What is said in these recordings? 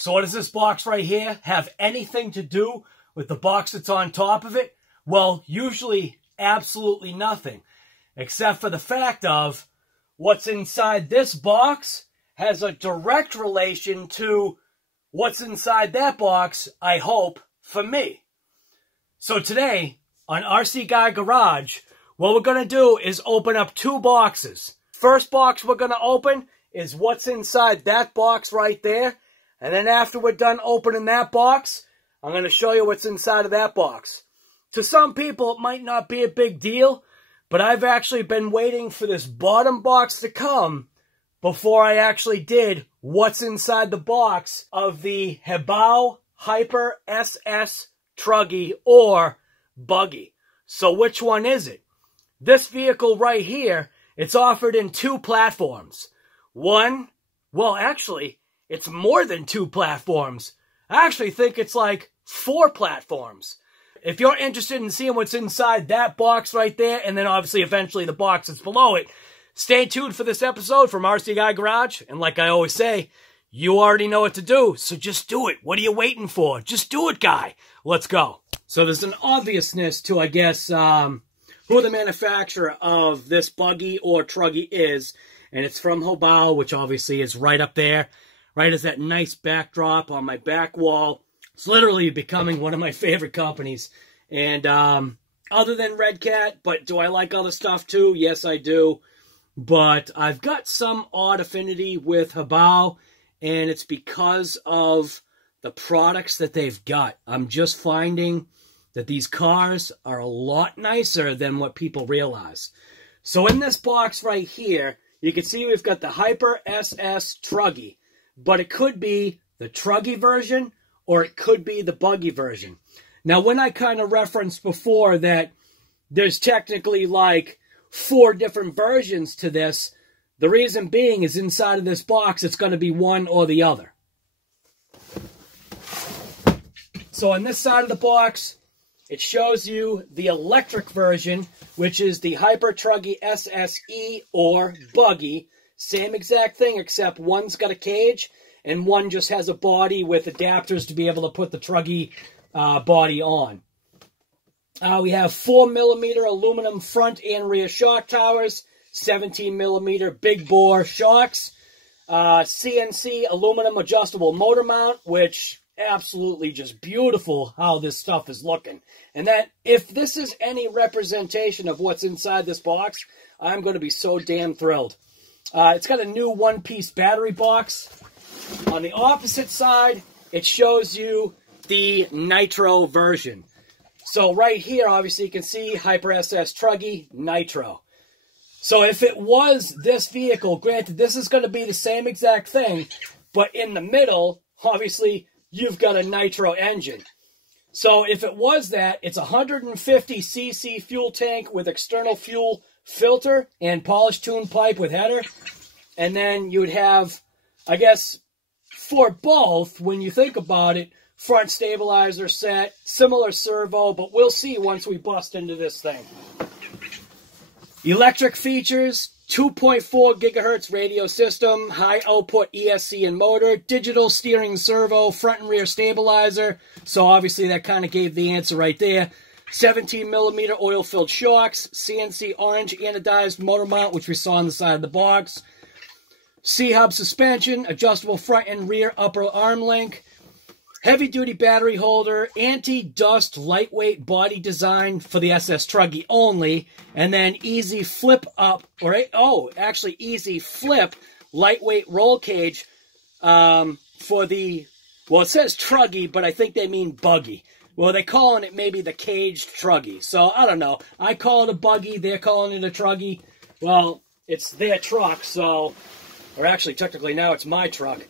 So what does this box right here have anything to do with the box that's on top of it? Well, usually absolutely nothing, except for the fact of what's inside this box has a direct relation to what's inside that box, I hope, for me. So today, on RC Guy Garage, what we're going to do is open up two boxes. First box we're going to open is what's inside that box right there. And then after we're done opening that box, I'm going to show you what's inside of that box. To some people, it might not be a big deal, but I've actually been waiting for this bottom box to come before I actually did what's inside the box of the HoBao Hyper SS Truggy or Buggy. So which one is it? This vehicle right here, it's offered in two platforms. One, well actually, it's more than two platforms. I actually think it's like 4 platforms. If you're interested in seeing what's inside that box right there, and then obviously eventually the box that's below it, stay tuned for this episode from RC Guy Garage. And like I always say, you already know what to do, so just do it. What are you waiting for? Just do it, guy. Let's go. So there's an obviousness to, I guess, who the manufacturer of this buggy or truggy is. And it's from HoBao, which obviously is right up there. Right as that nice backdrop on my back wall. It's literally becoming one of my favorite companies. And other than Redcat, but do I like other stuff too? Yes, I do. But I've got some odd affinity with HoBao, and it's because of the products that they've got. I'm just finding that these cars are a lot nicer than what people realize. So in this box right here, you can see we've got the Hyper SS Truggy. But it could be the Truggy version, or it could be the Buggy version. Now, when I kind of referenced before that there's technically like 4 different versions to this, the reason being is inside of this box, it's going to be one or the other. So on this side of the box, it shows you the electric version, which is the Hyper Truggy SSE or Buggy. Same exact thing, except one's got a cage, and one just has a body with adapters to be able to put the Truggy body on. We have 4mm aluminum front and rear shock towers, 17mm big bore shocks, CNC aluminum adjustable motor mount, which absolutely just beautiful how this stuff is looking. And that, if this is any representation of what's inside this box, I'm going to be so damn thrilled. It's got a new one-piece battery box. On the opposite side, it shows you the Nitro version. So right here, obviously, you can see Hyper SS Truggy Nitro. So if it was this vehicle, granted, this is going to be the same exact thing, but in the middle, obviously, you've got a Nitro engine. So if it was that, it's a 150cc fuel tank with external fuel filter and polished tune pipe with header. And then you would have, I guess, for both, when you think about it, front stabilizer set, similar servo, but we'll see once we bust into this thing. Electric features, 2.4 gigahertz radio system, high output ESC and motor, digital steering servo, front and rear stabilizer. So obviously that kind of gave the answer right there. 17mm oil-filled shocks, CNC orange anodized motor mount, which we saw on the side of the box. C-hub suspension, adjustable front and rear upper arm link. Heavy-duty battery holder, anti-dust lightweight body design for the SS Truggy only, and then easy flip up, or actually easy flip lightweight roll cage for the, well, it says Truggy, but I think they mean Buggy. Well, they're calling it maybe the caged Truggy. So, I don't know. I call it a Buggy. They're calling it a Truggy. Well, it's their truck, so, or actually, technically now it's my truck.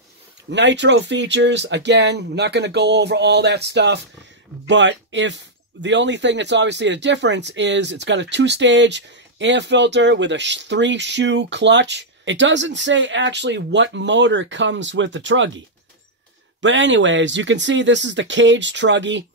Nitro features, again, I'm not going to go over all that stuff, but if the only thing that's obviously a difference is it's got a 2-stage air filter with a 3-shoe clutch. It doesn't say actually what motor comes with the Truggy. But anyways, you can see this is the caged Truggy.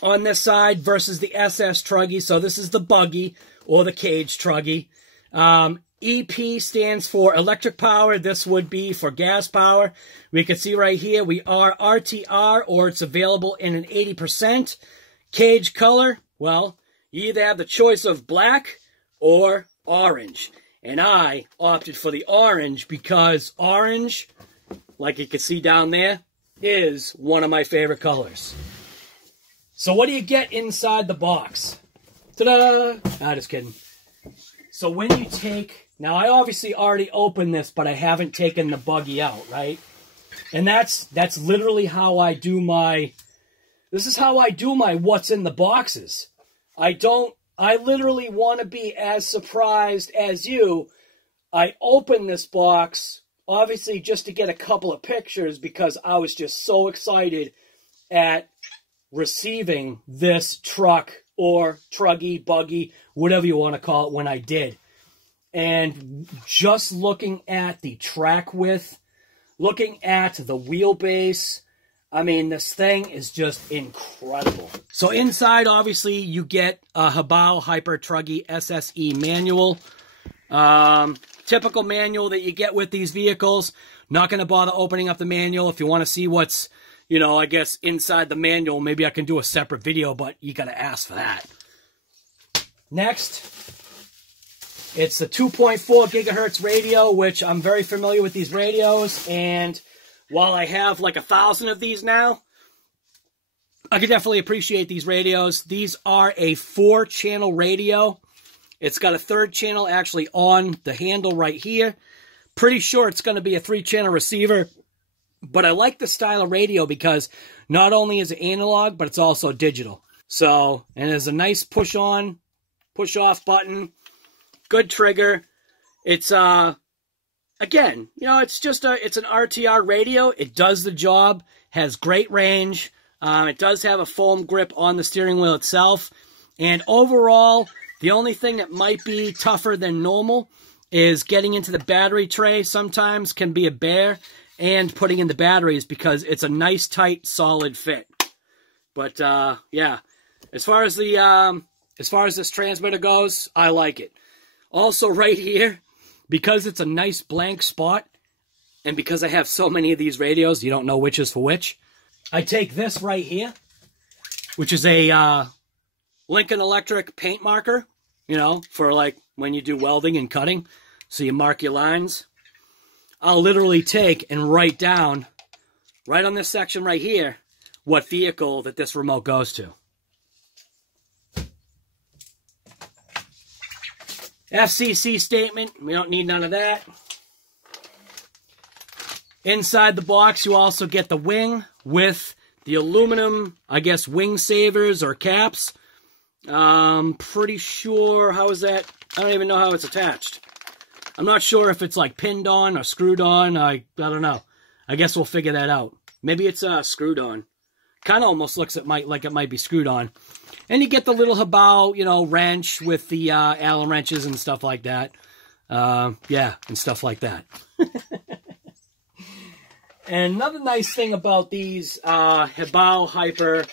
on this side versus the SS Truggy. So this is the buggy or the cage Truggy. EP stands for electric power. This would be for gas power. We can see right here we are RTR, or it's available in an 80%. Cage color, well, you either have the choice of black or orange. And I opted for the orange because orange, like you can see down there, is one of my favorite colors. So what do you get inside the box? Ta-da! Ah, just kidding. So when you take, now I obviously already opened this, but I haven't taken the buggy out, right? And that's literally how I do my, this is how I do my what's in the boxes. I literally want to be as surprised as you. I opened this box, obviously just to get a couple of pictures because I was just so excited at receiving this truck or Truggy, buggy, whatever you want to call it when I did. And just looking at the track width, looking at the wheelbase, I mean, this thing is just incredible. So inside, obviously, you get a HoBao Hyper Truggy SSE manual. Typical manual that you get with these vehicles. Not going to bother opening up the manual. If you want to see what's, you know, I guess inside the manual, maybe I can do a separate video, but you got to ask for that. Next, it's the 2.4 gigahertz radio, which I'm very familiar with these radios, and while I have like 1,000 of these now, I can definitely appreciate these radios. These are a 4-channel radio. It's got a 3rd channel actually on the handle right here. Pretty sure it's going to be a 3-channel receiver. But I like the style of radio because not only is it analog, but it's also digital. So, and there's a nice push-on, push-off button. Good trigger. It's, again, you know, it's an RTR radio. It does the job, has great range. It does have a foam grip on the steering wheel itself. And overall, the only thing that might be tougher than normal is getting into the battery tray. Sometimes can be a bear, and putting in the batteries because it's a nice, tight, solid fit. But, yeah, as far as this transmitter goes, I like it. Also right here, because it's a nice blank spot, and because I have so many of these radios, you don't know which is for which, I take this right here, which is a Lincoln Electric paint marker, you know, for like when you do welding and cutting, so you mark your lines. I'll literally take and write down, right on this section right here, what vehicle that this remote goes to. FCC statement, we don't need none of that. Inside the box, you also get the wing with the aluminum, I guess, wing savers or caps. Pretty sure, how is that? I don't even know how it's attached. I'm not sure if it's like pinned on or screwed on. I don't know. I guess we'll figure that out. Maybe it's screwed on. Kind of almost looks like it might be screwed on. And you get the little HoBao, you know, wrench with the Allen wrenches and stuff like that. Yeah, and stuff like that. And another nice thing about these HoBao Hyper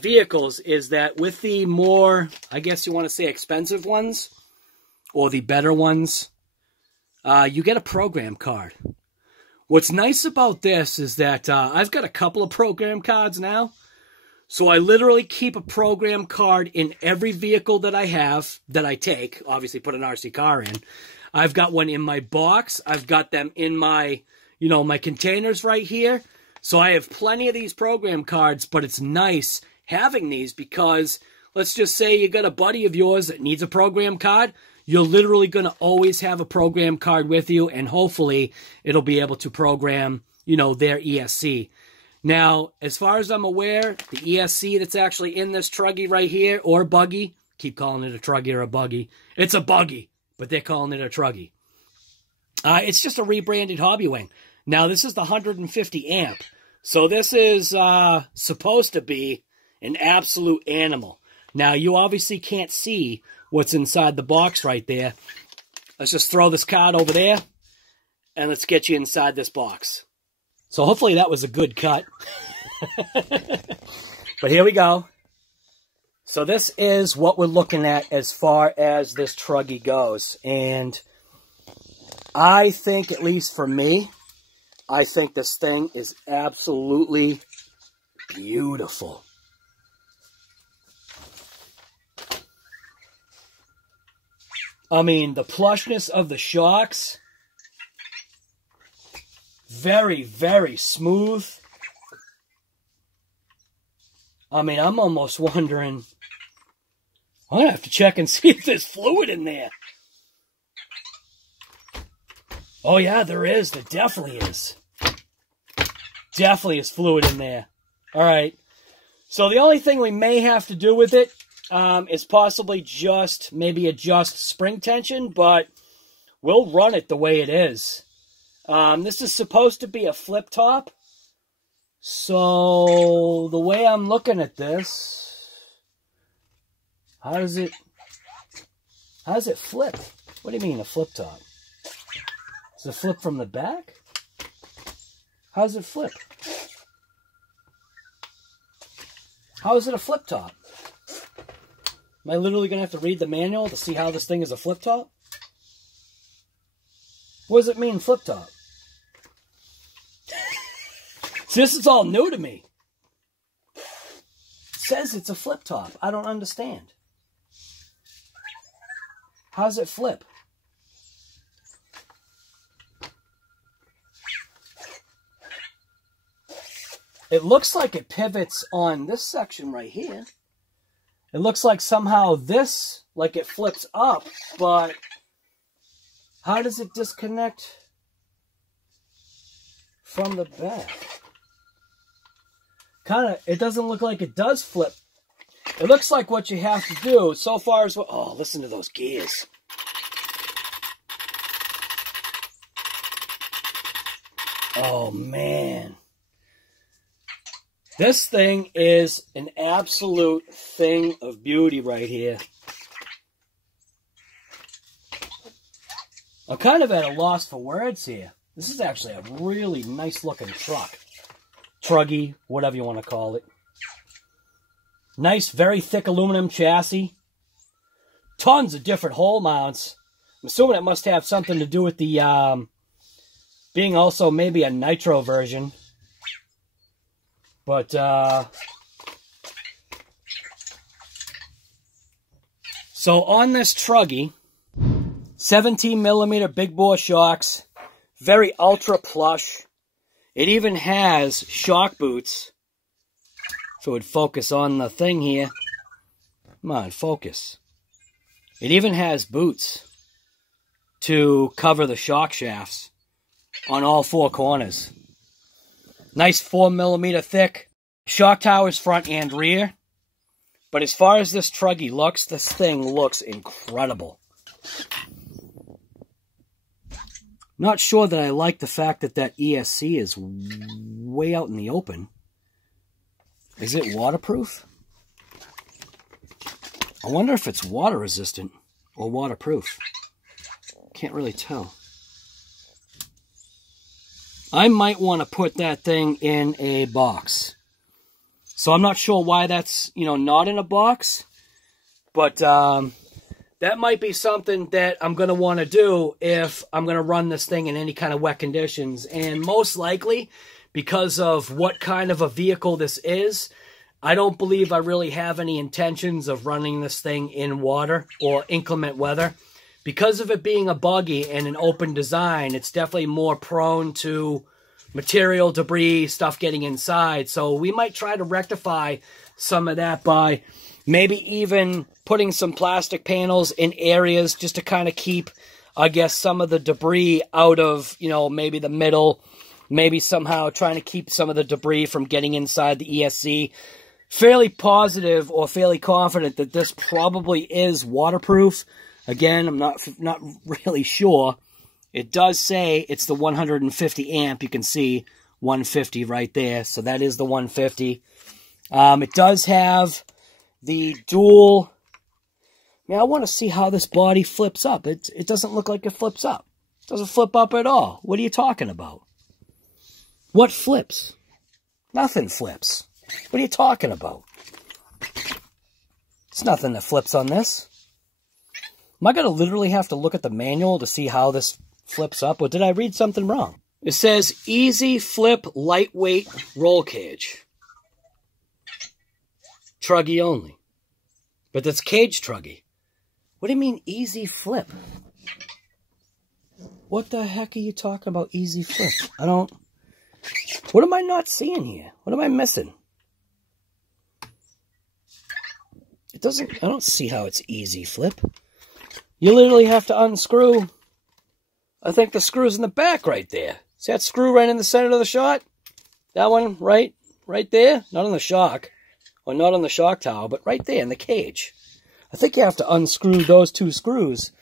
vehicles is that with the more, I guess you want to say expensive ones, or the better ones, you get a program card. What's nice about this is that I've got a couple of program cards now. So I literally keep a program card in every vehicle that I have, that I take. Obviously put an RC car in. I've got one in my box. I've got them in my, you know, my containers right here. So I have plenty of these program cards, but it's nice having these because let's just say you got a buddy of yours that needs a program card. You're literally going to always have a program card with you, and hopefully it'll be able to program, you know, their ESC. Now, as far as I'm aware, the ESC that's actually in this Truggy right here, or buggy, keep calling it a Truggy or a buggy. It's a buggy, but they're calling it a Truggy. It's just a rebranded hobby wing. Now, this is the 150 amp. So this is supposed to be an absolute animal. Now, you obviously can't see what's inside the box right there. Let's just throw this card over there, and let's get you inside this box. So hopefully that was a good cut. But here we go. So this is what we're looking at as far as this Truggy goes. And I think, at least for me, I think this thing is absolutely beautiful. I mean, the plushness of the shocks, very, very smooth. I mean, I'm almost wondering, I'm going to have to check and see if there's fluid in there. Oh yeah, there is. There definitely is. Definitely is fluid in there. All right. So the only thing we may have to do with it is possibly just maybe adjust spring tension, but we'll run it the way it is. This is supposed to be a flip top. So the way I'm looking at this, how does it flip? What do you mean a flip top? Does it flip from the back? How does it flip? How is it a flip top? Am I literally going to have to read the manual to see how this thing is a flip top? What does it mean, flip top? See, this is all new to me. It says it's a flip top. I don't understand. How does it flip? It looks like it pivots on this section right here. It looks like somehow this, like it flips up, but how does it disconnect from the back? It doesn't look like it does flip. It looks like what you have to do so far as what, oh, listen to those gears. Oh, man. This thing is an absolute thing of beauty right here. I'm kind of at a loss for words here. This is actually a really nice looking truck. Truggy, whatever you want to call it. Nice, very thick aluminum chassis. Tons of different hole mounts. I'm assuming it must have something to do with the being also maybe a nitro version. But, so on this Truggy, 17mm big bore shocks, very ultra plush. It even has shock boots. So it would focus on the thing here. Come on, focus. It even has boots to cover the shock shafts on all four corners. Nice 4mm thick shock towers front and rear. But as far as this Truggy looks, this thing looks incredible. Not sure that I like the fact that that ESC is way out in the open. Is it waterproof? I wonder if it's water resistant or waterproof. Can't really tell. I might want to put that thing in a box. So I'm not sure why that's, not in a box. But that might be something that I'm going to want to do if I'm going to run this thing in any kind of wet conditions. And most likely, because of what kind of a vehicle this is, I don't believe I really have any intentions of running this thing in water or inclement weather. Because of it being a buggy and an open design, it's definitely more prone to material, debris, stuff getting inside. So we might try to rectify some of that by maybe even putting some plastic panels in areas just to kind of keep, I guess, some of the debris out of, maybe the middle. Maybe somehow trying to keep some of the debris from getting inside the ESC. Fairly positive or fairly confident that this probably is waterproof. Again, I'm not really sure. It does say it's the 150 amp. You can see 150 right there. So that is the 150. It does have the dual. I want to see how this body flips up. It doesn't look like it flips up. It doesn't flip up at all. What are you talking about? What flips? Nothing flips. What are you talking about? There's nothing that flips on this. Am I going to literally have to look at the manual to see how this flips up? Or did I read something wrong? It says easy flip lightweight roll cage. Truggy only. But that's cage Truggy. What do you mean easy flip? What the heck are you talking about easy flip? I don't... What am I not seeing here? What am I missing? It doesn't... I don't see how it's easy flip. You literally have to unscrew... I think the screw's in the back right there. See that screw right in the center of the shot? That one right there? Not on the shock. Or not on the shock tower, but right there in the cage. I think you have to unscrew those two screws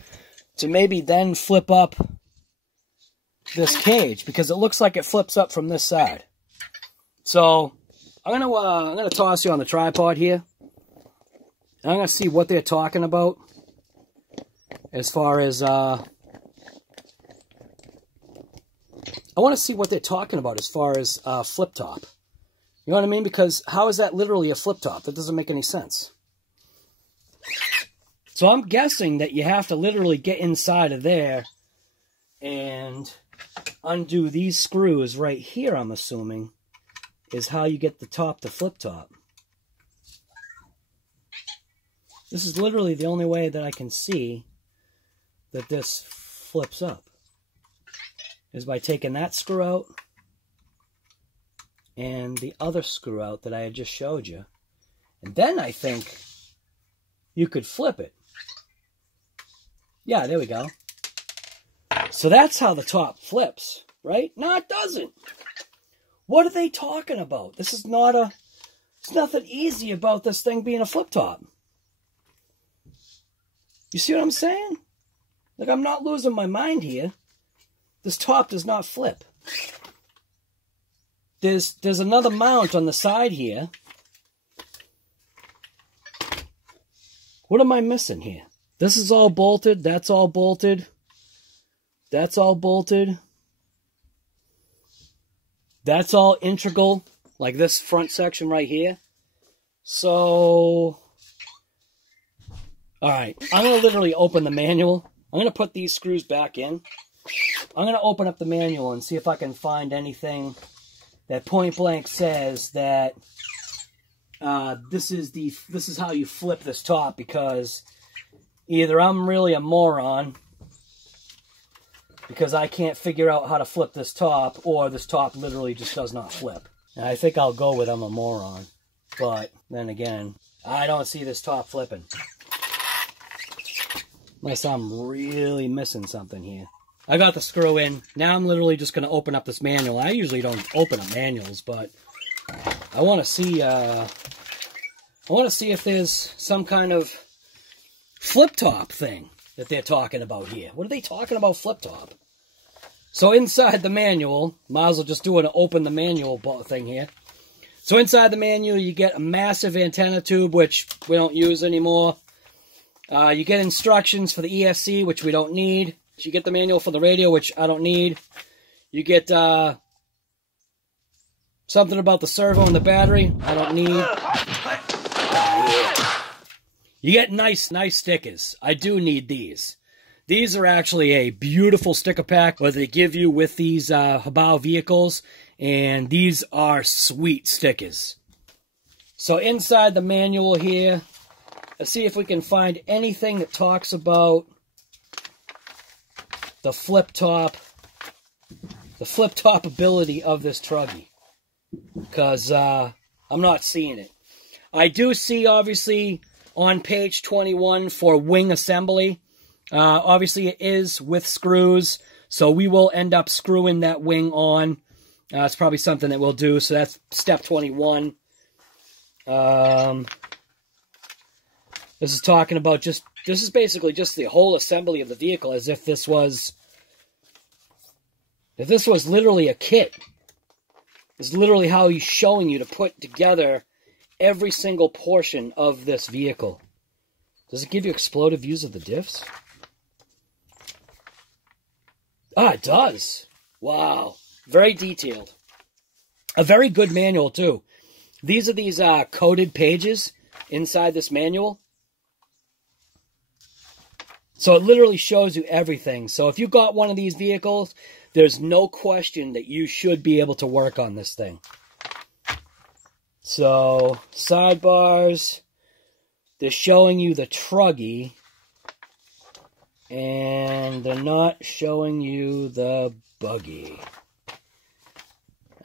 to maybe then flip up this cage, because it looks like it flips up from this side. So I'm gonna toss you on the tripod here. And I'm gonna see what they're talking about as far as I want to see what they're talking about as far as flip top. You know what I mean? Because how is that literally a flip top? That doesn't make any sense. So I'm guessing that you have to literally get inside of there and undo these screws right here, I'm assuming, is how you get the top to flip top. This is literally the only way that I can see that this flips up, is by taking that screw out and the other screw out that I had just showed you. And then I think you could flip it. Yeah, there we go. So that's how the top flips, right? No, it doesn't. What are they talking about? This is not a... There's nothing easy about this thing being a flip top. You see what I'm saying? Like, I'm not losing my mind here. This top does not flip. There's another mount on the side here. What am I missing here? This is all bolted. That's all bolted. That's all bolted. That's all integral, like this front section right here. So, alright, I'm going to literally open the manual. I'm going to put these screws back in. I'm going to open up the manual and see if I can find anything that point blank says that this is how you flip this top, because either I'm really a moron because I can't figure out how to flip this top, or this top literally just does not flip. And I think I'll go with I'm a moron. But then again, I don't see this top flipping. Unless I'm really missing something here. I got the screw in. Now I'm literally just going to open up this manual. I usually don't open up manuals, but I want to see if there's some kind of flip top thing that they're talking about here. What are they talking about flip top? So inside the manual, might as well just do an open the manual thing here. So inside the manual, you get a massive antenna tube, which we don't use anymore. You get instructions for the ESC, which we don't need. You get the manual for the radio, which I don't need. You get something about the servo and the battery. I don't need. You get nice stickers. I do need these. These are actually a beautiful sticker pack that they give you with these HoBao vehicles. And these are sweet stickers. So inside the manual here, let's see if we can find anything that talks about the flip top ability of this Truggy. Because I'm not seeing it. I do see, obviously, on page 21 for wing assembly. Obviously, it is with screws, so we will end up screwing that wing on. It's probably something that we'll do, so that's step 21. This is talking about this is basically just the whole assembly of the vehicle, as if this was literally a kit. This is literally how he's showing you to put together every single portion of this vehicle. Does it give you exploded views of the diffs? Ah, it does. Wow. Very detailed. A very good manual, too. These are these coded pages inside this manual. So it literally shows you everything. So if you got one of these vehicles, there's no question that you should be able to work on this thing. So, sidebars, they're showing you the Truggy, and they're not showing you the BUGGY.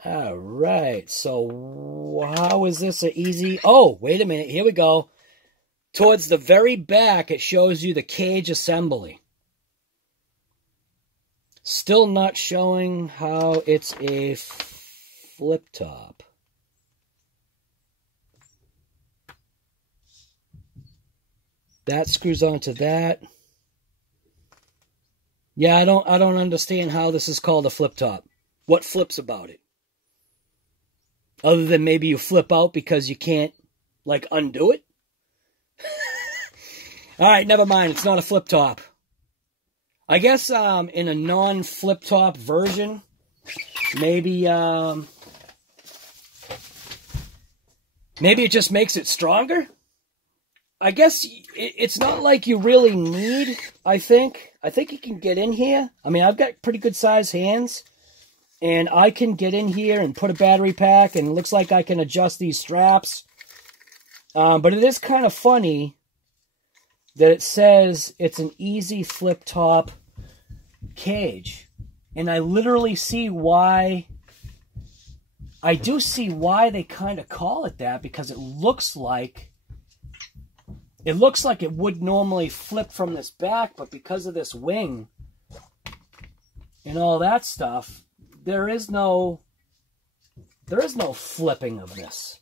Alright, so how is this an easy... Oh, wait a minute, here we go. Towards the very back, it shows you the cage assembly. Still not showing how it's a flip top. That screws onto that. Yeah, I don't understand how this is called a flip top. What flips about it? Other than maybe you flip out because you can't, like, undo it? Alright, never mind. It's not a flip top. I guess in a non-flip top version, maybe it just makes it stronger? I guess it's not like you really need, I think. I think you can get in here. I mean, I've got pretty good sized hands. And I can get in here and put a battery pack. And it looks like I can adjust these straps. But it is kind of funny that it says it's an easy flip top cage. And I literally see why... I do see why they kind of call it that. Because it looks like... It looks like it would normally flip from this back, but because of this wing and all that stuff, there is no flipping of this.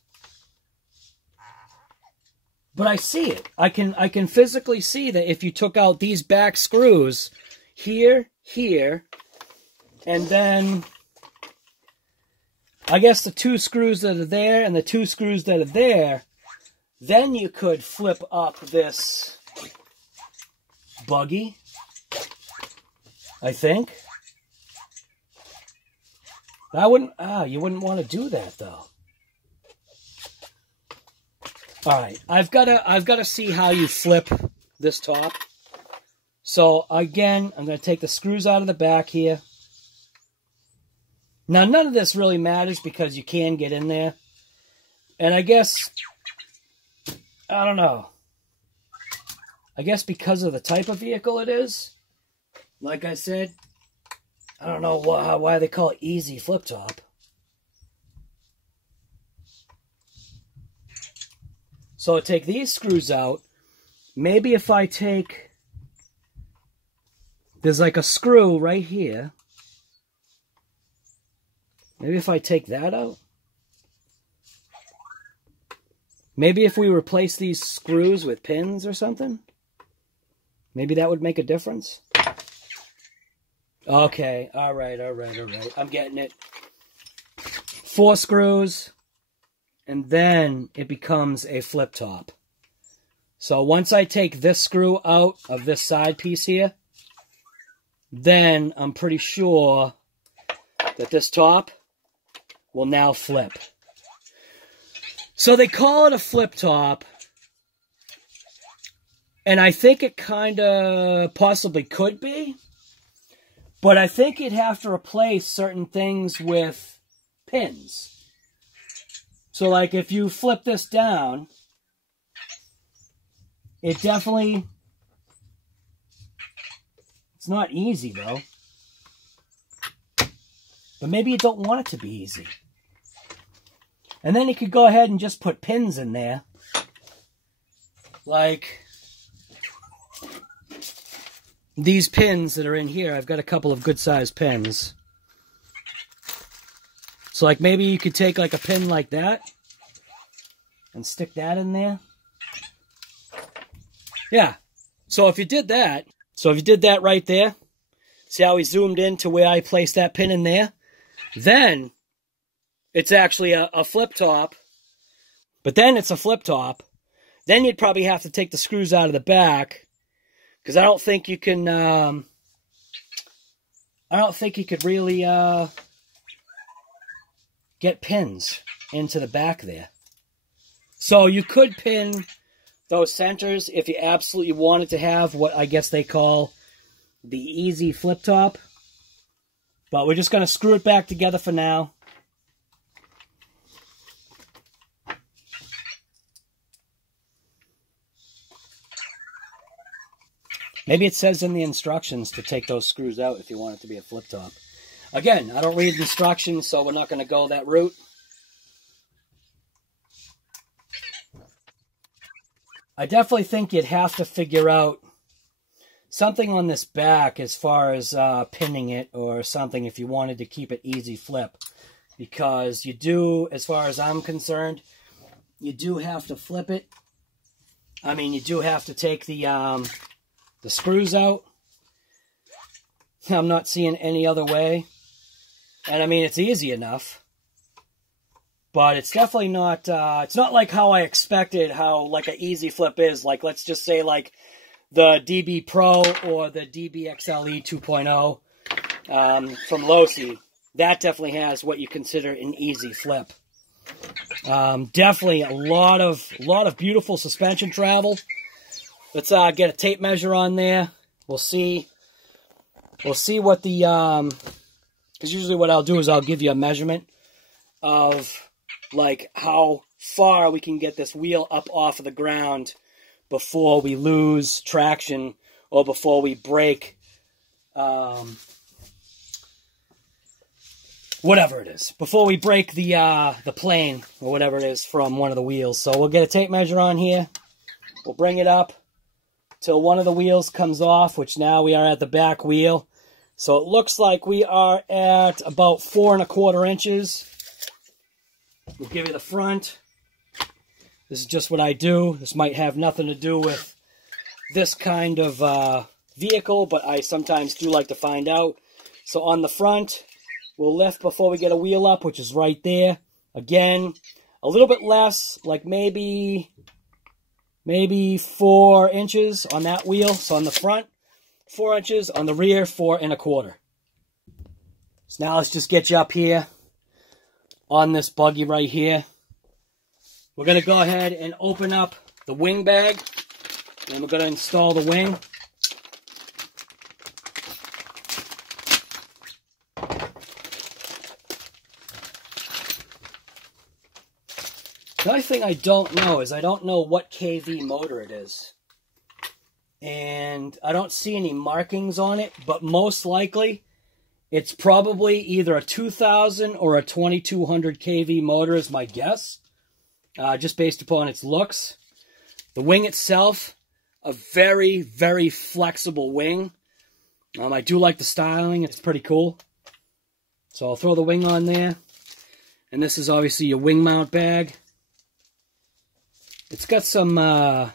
But I see it. I can physically see that if you took out these back screws here, here, and then I guess the two screws that are there and the two screws that are there, then you could flip up this BUGGY, I think. You wouldn't want to do that though. All right, I've got to see how you flip this top. So again, I'm going to take the screws out of the back here. Now none of this really matters because you can get in there. And I guess, I don't know. I guess because of the type of vehicle it is, like I said, I don't know why they call it easy flip top. So I take these screws out. Maybe if I take, there's like a screw right here. Maybe if I take that out. Maybe if we replace these screws with pins or something. Maybe that would make a difference. Okay, all right. I'm getting it. 4 screws, and then it becomes a flip top. So once I take this screw out of this side piece here, then I'm pretty sure that this top will now flip. So they call it a flip top, and I think it kind of possibly could be. But I think you'd have to replace certain things with pins. So like if you flip this down, it definitely, it's not easy though. But maybe you don't want it to be easy. And then you could go ahead and just put pins in there. Like these pins that are in here. I've got a couple of good sized pins. So like maybe you could take like a pin like that and stick that in there. Yeah. So if you did that, right there, see how we zoomed in to where I placed that pin in there? Then it's actually a flip top. But then it's a flip top. Then you'd probably have to take the screws out of the back. Because I don't think you can, I don't think you could really get pins into the back there. So you could pin those centers if you absolutely wanted to have what I guess they call the easy flip top. But we're just going to screw it back together for now. Maybe it says in the instructions to take those screws out if you want it to be a flip top. Again, I don't read instructions, so we're not going to go that route. I definitely think you'd have to figure out something on this back as far as pinning it or something if you wanted to keep it easy flip. Because you do, as far as I'm concerned, you do have to flip it. I mean, you do have to take the screws out. I'm not seeing any other way. And I mean, it's easy enough. But it's definitely not, it's not like how I expected how like an easy flip is. Like, let's just say like the DB Pro or the DBXL-E 2.0 from LOSI. That definitely has what you consider an easy flip. Definitely a lot of beautiful suspension travel. Let's get a tape measure on there. We'll see what the, because usually what I'll do is I'll give you a measurement of like how far we can get this wheel up off of the ground before we lose traction or before we break whatever it is, before we break the plane or whatever it is from one of the wheels. So we'll get a tape measure on here. We'll bring it up till one of the wheels comes off, which now we are at the back wheel. So it looks like we are at about 4¼ inches. We'll give you the front. This is just what I do. This might have nothing to do with this kind of vehicle, but I sometimes do like to find out. So on the front, we'll lift before we get a wheel up, which is right there. Again, a little bit less, like maybe 4 inches on that wheel. So on the front, 4 inches. On the rear, 4¼ So now let's just get you up here on this buggy right here. We're going to go ahead and open up the wing bag, and we're going to install the wing. The only thing I don't know is I don't know what kV motor it is. And I don't see any markings on it, but most likely it's probably either a 2000 or a 2200 kV motor is my guess, just based upon its looks. The wing itself, a very, very flexible wing. I do like the styling. It's pretty cool. So I'll throw the wing on there. And this is obviously your wing mount bag. It's got some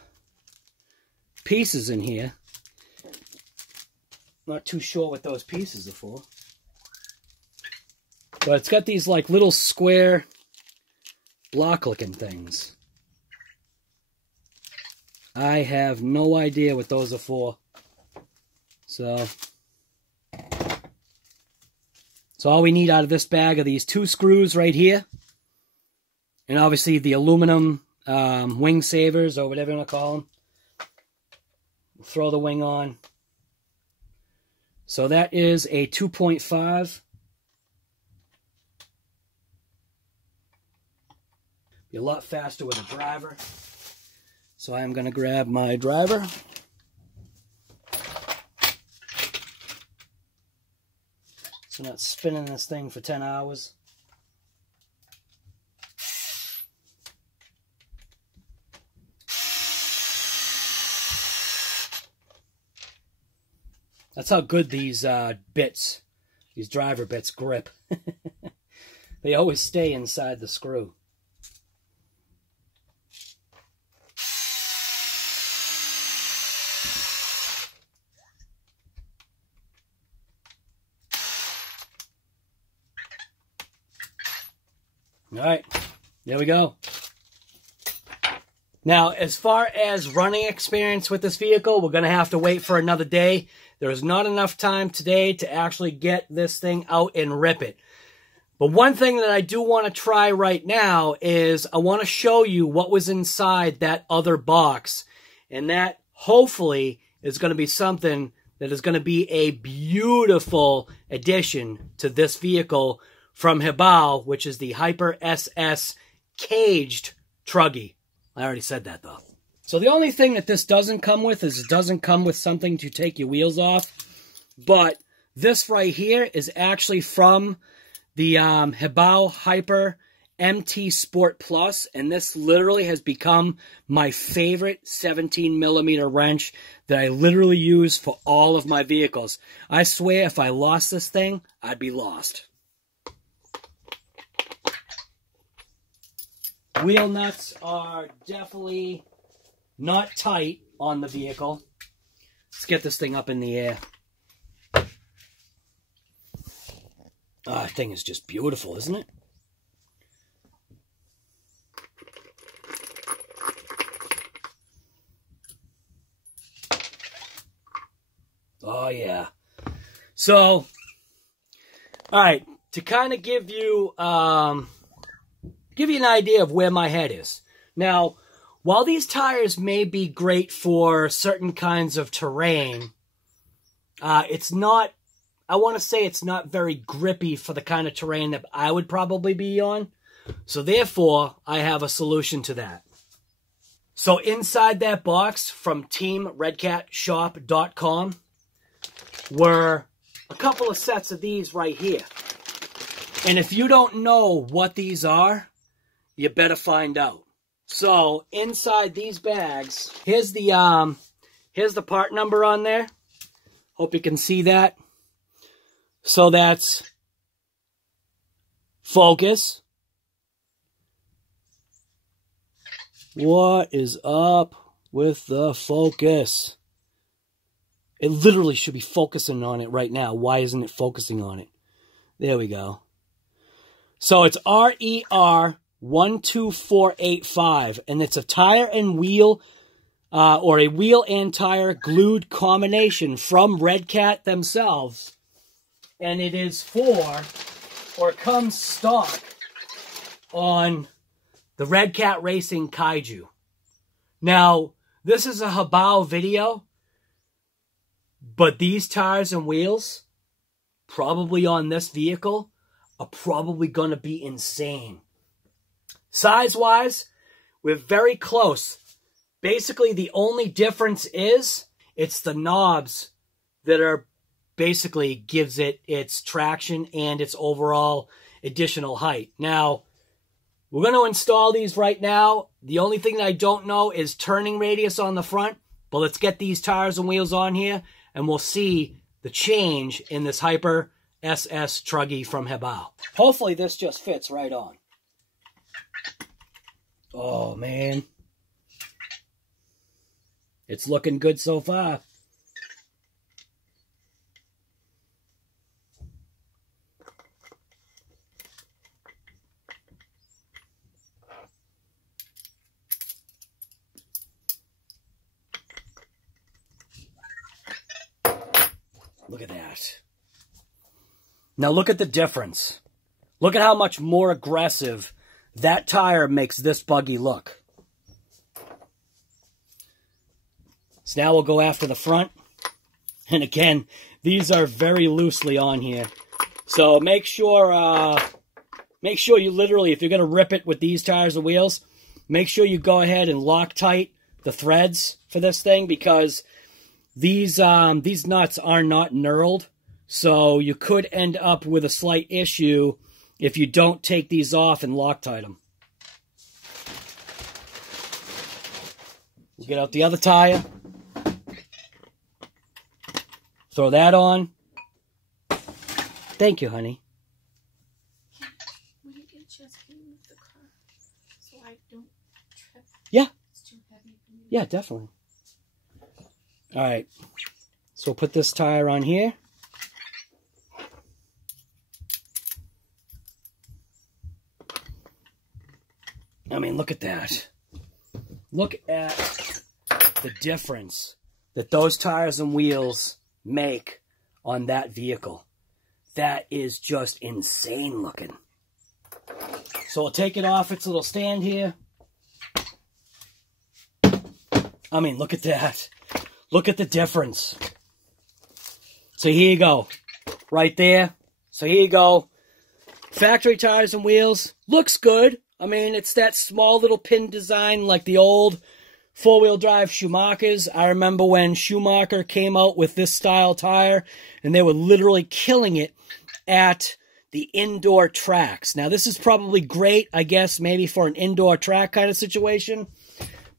pieces in here. Not too sure what those pieces are for. But it's got these like little square block-looking things. I have no idea what those are for. So all we need out of this bag are these 2 screws right here. And obviously the aluminum wing savers, or whatever you want to call them. We'll throw the wing on. So that is a 2.5. Be a lot faster with a driver. So I am going to grab my driver. So not spinning this thing for 10 hours. That's how good these bits, these driver bits, grip. They always stay inside the screw. All right, there we go. Now, as far as running experience with this vehicle, we're going to have to wait for another day. There is not enough time today to actually get this thing out and rip it. But one thing that I do want to try right now is I want to show you what was inside that other box. And that hopefully is going to be something that is going to be a beautiful addition to this vehicle from HoBao, which is the Hyper SS Caged Truggy. I already said that though. So the only thing that this doesn't come with is it doesn't come with something to take your wheels off. But this right here is actually from the HoBao Hyper MT Sport Plus, and this literally has become my favorite 17mm wrench that I literally use for all of my vehicles. I swear if I lost this thing, I'd be lost. Wheel nuts are definitely not tight on the vehicle. Let's get this thing up in the air. That thing is just beautiful, isn't it? Oh, yeah. So, all right, to kind of give you an idea of where my head is. Now, while these tires may be great for certain kinds of terrain, it's not, I want to say it's not very grippy for the kind of terrain that I would probably be on. So therefore, I have a solution to that. So inside that box from teamredcatshop.com were a couple of sets of these right here. And if you don't know what these are, you better find out. So inside these bags, here's the part number on there. Hope you can see that. So that's focus. What is up with the focus? It literally should be focusing on it right now. Why isn't it focusing on it? There we go. So it's RER 12485, and it's a tire and wheel, or a wheel and tire glued combination from Redcat themselves. And it is for, or comes stock on the Redcat Racing Kaiju. Now, this is a HoBao video, but these tires and wheels, probably on this vehicle, are probably going to be insane. Size-wise, we're very close. Basically, the only difference is it's the knobs that are basically gives it its traction and its overall additional height. Now, we're going to install these right now. The only thing that I don't know is turning radius on the front, but let's get these tires and wheels on here, and we'll see the change in this Hyper SS Truggy from HoBao. Hopefully this just fits right on. Oh, man. It's looking good so far. Look at that. Now look at the difference. Look at how much more aggressive that tire makes this buggy look. So now we'll go after the front. And again, these are very loosely on here. So make sure you literally, if you're going to rip it with these tires and wheels, make sure you go ahead and Loctite the threads for this thing, because these nuts are not knurled. So you could end up with a slight issue if you don't take these off and Loctite them. We'll get out the other tire. Throw that on. Thank you, honey. When you get a chance, can you move the car so I don't trip? Yeah. It's too heavy for me. Yeah, definitely. All right. So we'll put this tire on here. I mean, look at that. Look at the difference that those tires and wheels make on that vehicle. That is just insane looking. So we'll take it off its little stand here. I mean, look at that. Look at the difference. So here you go. Right there. So here you go. Factory tires and wheels. Looks good. I mean, it's that small little pin design like the old four-wheel drive Schumachers. I remember when Schumacher came out with this style tire, and they were literally killing it at the indoor tracks. Now, this is probably great, I guess, maybe for an indoor track kind of situation.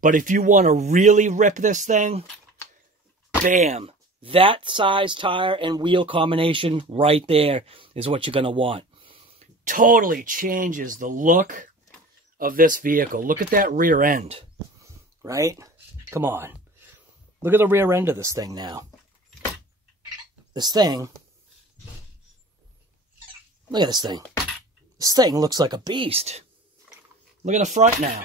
But if you want to really rip this thing, bam. That size tire and wheel combination right there is what you're going to want. Totally changes the look of this vehicle. Look at that rear end, right? Come on. Look at the rear end of this thing now. This thing, look at this thing. This thing looks like a beast. Look at the front now.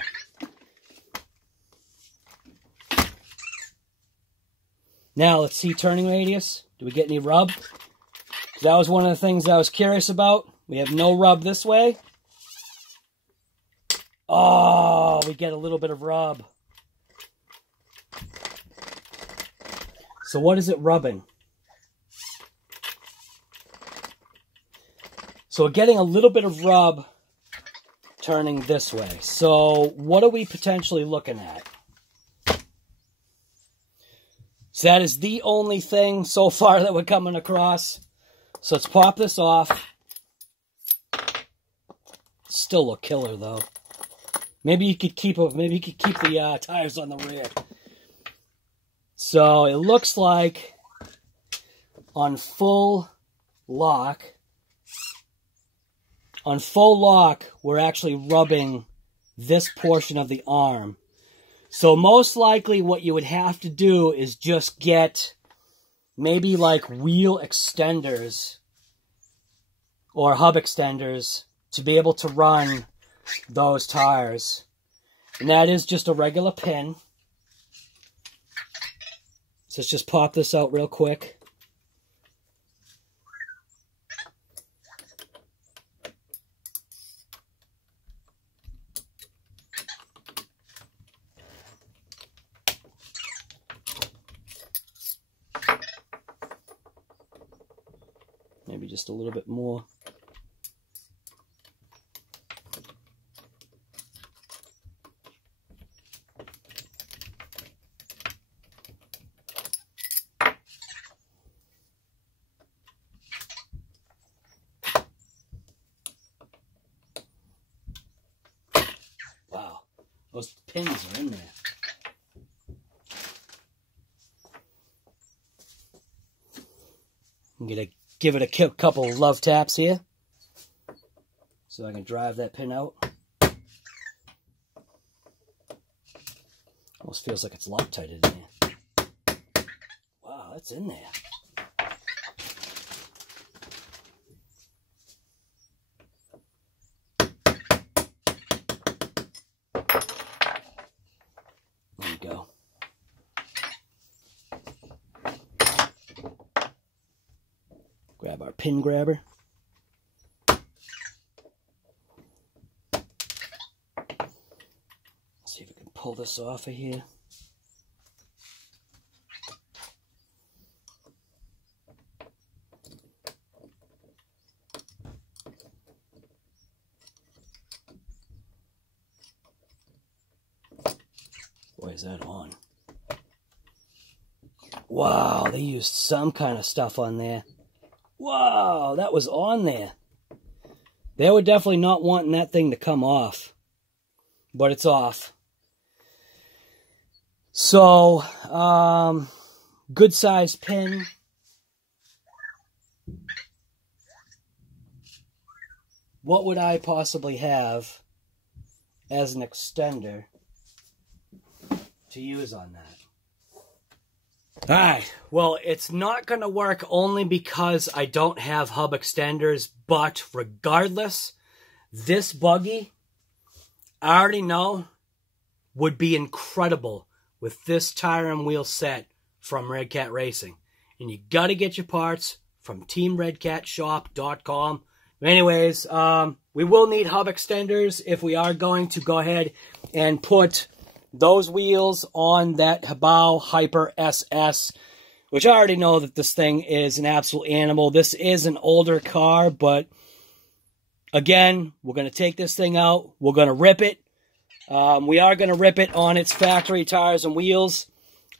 Now, let's see turning radius. Do we get any rub? That was one of the things I was curious about. We have no rub this way. Oh, we get a little bit of rub. So what is it rubbing? So we're getting a little bit of rub turning this way. So what are we potentially looking at? So that is the only thing so far that we're coming across. So let's pop this off. Still look killer though. Maybe you could keep the tires on the rear. So it looks like on full lock, we're actually rubbing this portion of the arm. So most likely what you would have to do is just get maybe like wheel extenders or hub extenders to be able to run those tires. And that is just a regular pin. So let's just pop this out real quick. Maybe just a little bit more. Wow, those pins are in there. I'm gonna give it a couple of love taps here so I can drive that pin out. Almost feels like it's Loctited in there. Wow, that's in there. There you go. Grab our pin grabber. See if we can pull this off of here. Boy, is that on. Wow, they used some kind of stuff on there. Wow, that was on there. They were definitely not wanting that thing to come off. But it's off. So, good size pin. What would I possibly have as an extender to use on that? Alright, well, it's not going to work only because I don't have hub extenders, but regardless, this buggy, I already know, would be incredible with this tire and wheel set from Redcat Racing. And you got to get your parts from teamredcatshop.com. Anyways, we will need hub extenders if we are going to go ahead and put those wheels on that HoBao Hyper SS, which I already know that this thing is an absolute animal. This is an older car, but again, we're going to take this thing out. We're going to rip it. We are going to rip it on its factory tires and wheels.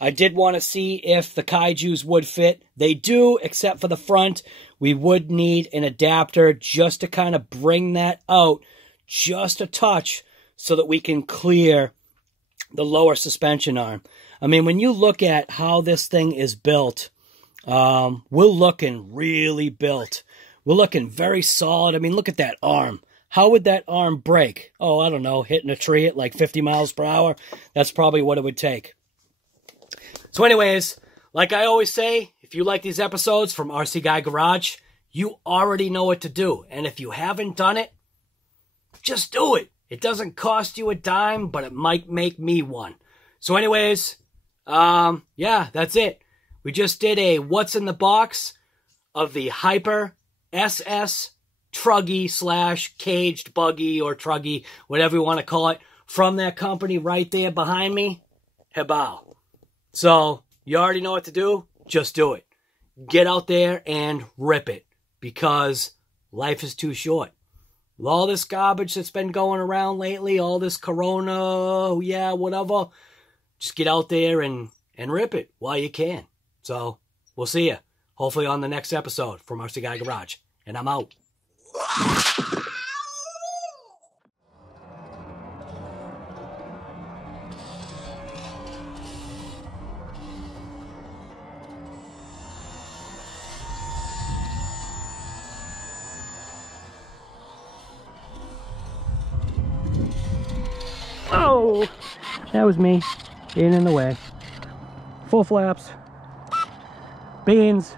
I did want to see if the Kaijus would fit. They do, except for the front. We would need an adapter just to kind of bring that out just a touch so that we can clear the lower suspension arm. I mean, when you look at how this thing is built, we're looking really built. We're looking very solid. I mean, look at that arm. How would that arm break? Oh, I don't know, hitting a tree at like 50 miles per hour. That's probably what it would take. So anyways, like I always say, if you like these episodes from RC Guy Garage, you already know what to do. And if you haven't done it, just do it. It doesn't cost you a dime, but it might make me one. So anyways, yeah, that's it. We just did a what's in the box of the Hyper SS Truggy / caged buggy or Truggy, whatever you want to call it, from that company right there behind me, HoBao. So, you already know what to do. Just do it. Get out there and rip it. Because life is too short. With all this garbage that's been going around lately, all this corona, yeah, whatever, just get out there and rip it while you can. So, we'll see you. Hopefully on the next episode from RC Guy Garage. And I'm out. Oh, that was me getting in the way. Full flaps, beans,